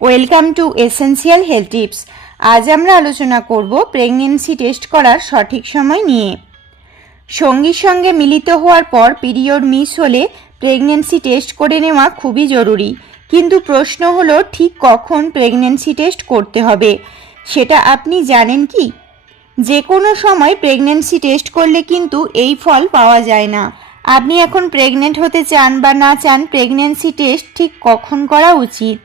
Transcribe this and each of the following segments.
Welcome to essential health tips. আজ আমরা আলোচনা করব প্রেগন্যান্সি টেস্ট করার সঠিক সময় নিয়ে। সঙ্গীর সঙ্গে মিলিত হওয়ার পর পিরিয়ড মিস হলে প্রেগন্যান্সি টেস্ট করে নেওয়া খুবই জরুরি। কিন্তু প্রশ্ন হলো, ঠিক কখন প্রেগন্যান্সি টেস্ট করতে হবে সেটা আপনি জানেন কি? যে কোনো সময় প্রেগন্যান্সি টেস্ট করলে কিন্তু এই ফল পাওয়া যায় না। আপনি এখন প্রেগনেন্ট হতে চান বা না চান, প্রেগন্যান্সি টেস্ট ঠিক কখন করা উচিত?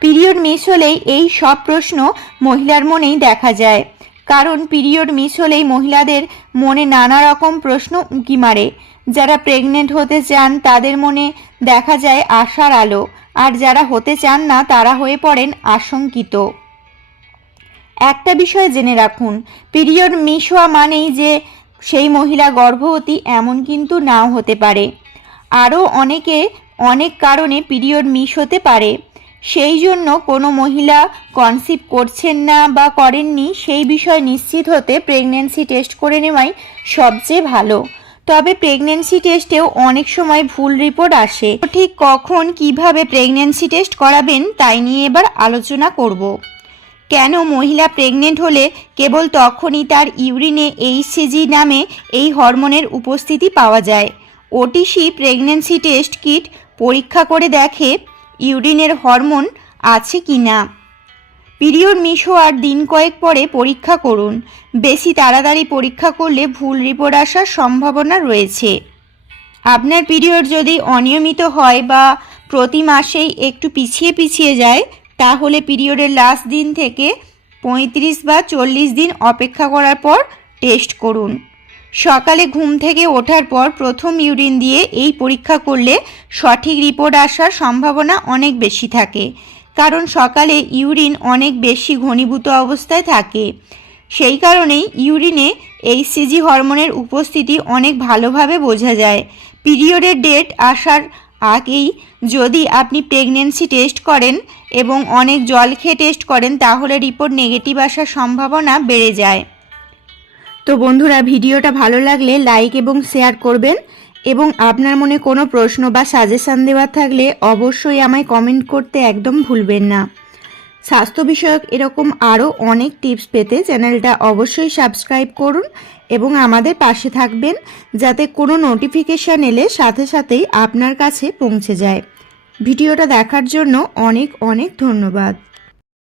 পিরিয়ড মিস হলেই এই সব প্রশ্ন মহিলার মনেই দেখা যায়। কারণ পিরিয়ড মিস হলেই মহিলাদের মনে নানা রকম প্রশ্ন উঁকি মারে। যারা প্রেগনেন্ট হতে চান তাদের মনে দেখা যায় আশার আলো, আর যারা হতে চান না তারা হয়ে পড়েন আশঙ্কিত। একটা বিষয় জেনে রাখুন, পিরিয়ড মিস হওয়া মানেই যে সেই মহিলা গর্ভবতী এমন কিন্তু নাও হতে পারে। আরও অনেক কারণে পিরিয়ড মিস হতে পারে। সেই জন্য কোনো মহিলা কনসিভ করছেন না বা করেননি সেই বিষয় নিশ্চিত হতে প্রেগন্যান্সি টেস্ট করে নেওয়াই সবচেয়ে ভালো। তবে প্রেগন্যান্সি টেস্টেও অনেক সময় ভুল রিপোর্ট আসে। ঠিক কখন কিভাবে প্রেগন্যান্সি টেস্ট করাবেন তাই নিয়ে এবার আলোচনা করব। কেন মহিলা প্রেগনেন্ট হলে কেবল তখনই তার ইউরিনে এইচসিজি নামে এই হরমোনের উপস্থিতি পাওয়া যায়? ওটিসি প্রেগন্যান্সি টেস্ট কিট পরীক্ষা করে দেখে ইউরিনের হরমোন আছে কি না। পিরিয়ড মিস হওয়ার দিন কয়েক পরে পরীক্ষা করুন। বেশি তাড়াতাড়ি পরীক্ষা করলে ভুল রিপোর্ট আসার সম্ভাবনা রয়েছে। আপনার পিরিয়ড যদি অনিয়মিত হয় বা প্রতি মাসেই একটু পিছিয়ে যায়, তাহলে পিরিয়ডের লাস্ট দিন থেকে 35 বা 40 দিন অপেক্ষা করার পর টেস্ট করুন। সকালে ঘুম থেকে ওঠার পর প্রথম ইউরিন দিয়ে এই পরীক্ষা করলে সঠিক রিপোর্ট আসার সম্ভাবনা অনেক বেশি থাকে। কারণ সকালে ইউরিন অনেক বেশি ঘনীভূত অবস্থায় থাকে। সেই কারণেই ইউরিনে এইচসিজি হরমোনের উপস্থিতি অনেক ভালোভাবে বোঝা যায়। পিরিয়ডের ডেট আসার আগেই যদি আপনি প্রেগন্যান্সি টেস্ট করেন এবং অনেক জল খেয়ে টেস্ট করেন, তাহলে রিপোর্ট নেগেটিভ আসার সম্ভাবনা বেড়ে যায়। তো বন্ধুরা, ভিডিওটা ভালো লাগলে লাইক এবং শেয়ার করবেন, এবং আপনার মনে কোনো প্রশ্ন বা সাজেশান দেওয়ার থাকলে অবশ্যই আমায় কমেন্ট করতে একদম ভুলবেন না। স্বাস্থ্য বিষয়ক এরকম আরও অনেক টিপস পেতে চ্যানেলটা অবশ্যই সাবস্ক্রাইব করুন এবং আমাদের পাশে থাকবেন, যাতে কোনো নোটিফিকেশান এলে সাথে সাথেই আপনার কাছে পৌঁছে যায়। ভিডিওটা দেখার জন্য অনেক ধন্যবাদ।